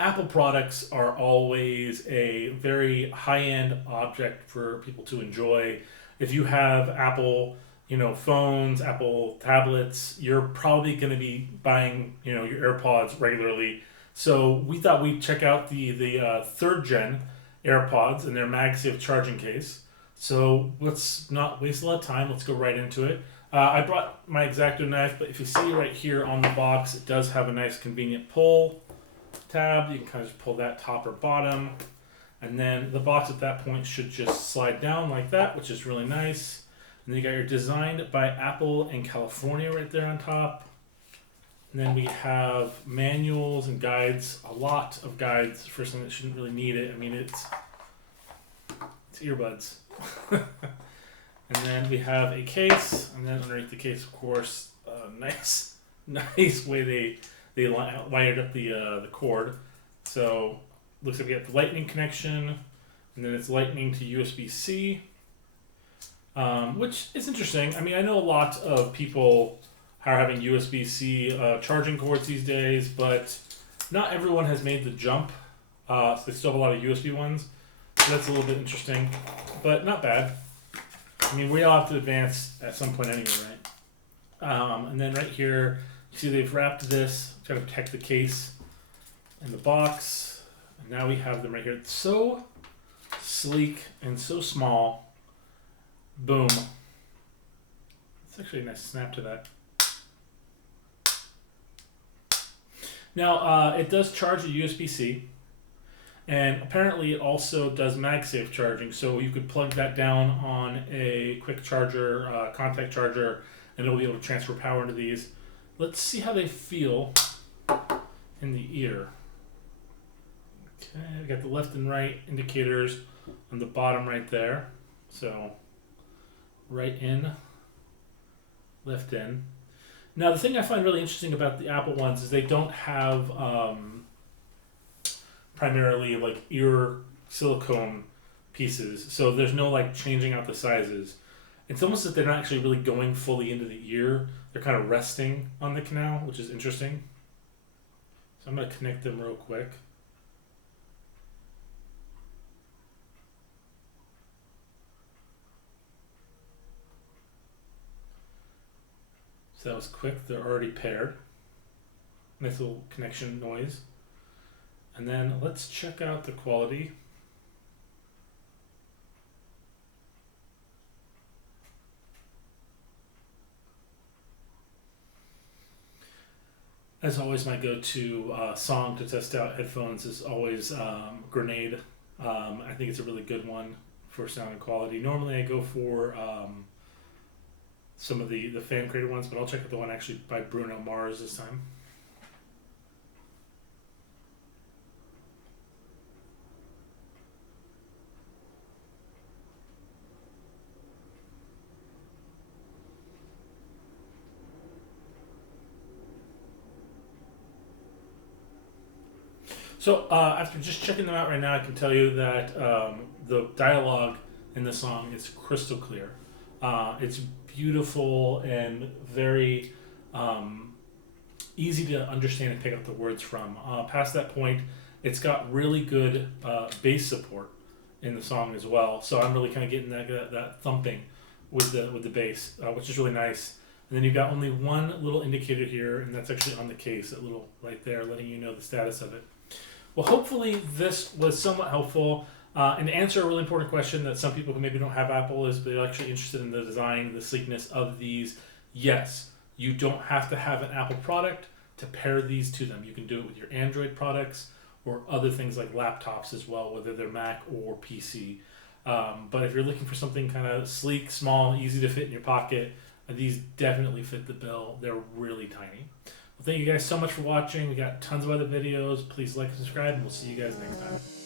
Apple products are always a very high-end object for people to enjoy. If you have Apple, phones, Apple tablets, you're probably going to be buying, your AirPods regularly. So we thought we'd check out the third gen AirPods and their MagSafe charging case. So let's not waste a lot of time. Let's go right into it. I brought my X-Acto knife, but if you see right here on the box, it does have a nice convenient pull tab. You can kind of just pull that top or bottom. And then the box at that point should just slide down like that, which is really nice. And then you got your designed by Apple in California right there on top. And then we have manuals and guides, a lot of guides for something that shouldn't really need it. I mean, it's earbuds. And then we have a case, and then underneath the case, of course, nice way they wired up the cord. So looks like we got the lightning connection, and then it's lightning to USB-C, which is interesting. I mean, I know a lot of people are having USB-C charging cords these days, but not everyone has made the jump. So they still have a lot of USB ones. So that's a little bit interesting, but not bad. I mean, we all have to advance at some point anyway, right? And then right here, you see they've wrapped this to kind of protect the case and the box. And now we have them right here. It's so sleek and so small. Boom. It's actually a nice snap to that. Now, it does charge a USB-C. And apparently it also does MagSafe charging, so you could plug that down on a quick charger, contact charger, and it'll be able to transfer power into these. Let's see how they feel in the ear. Okay, we got the left and right indicators on the bottom right there. So right in, left in. Now the thing I find really interesting about the Apple ones is they don't have primarily like ear silicone pieces, so there's no like changing out the sizes. It's almost like they're not actually really going fully into the ear. They're kind of resting on the canal, which is interesting. So I'm going to connect them real quick. So that was quick. They're already paired. Nice little connection noise. And then let's check out the quality. As always, my go-to song to test out headphones is always Grenade. I think it's a really good one for sound and quality. Normally I go for some of the fan-created ones, but I'll check out the one actually by Bruno Mars this time. So after just checking them out right now, I can tell you that the dialogue in the song is crystal clear. It's beautiful and very easy to understand and pick up the words from. Past that point, it's got really good bass support in the song as well. So I'm really kind of getting that thumping with the bass, which is really nice. And then you've got only one little indicator here, and that's actually on the case, that little right there, letting you know the status of it. Well, hopefully this was somewhat helpful. And to answer a really important question that some people who maybe don't have Apple is, but they're actually interested in the design, the sleekness of these. Yes, you don't have to have an Apple product to pair these to them. You can do it with your Android products or other things like laptops as well, whether they're Mac or PC. But if you're looking for something kind of sleek, small, easy to fit in your pocket, these definitely fit the bill. They're really tiny. Well, thank you guys so much for watching. We got tons of other videos. Please like and subscribe, and we'll see you guys next time.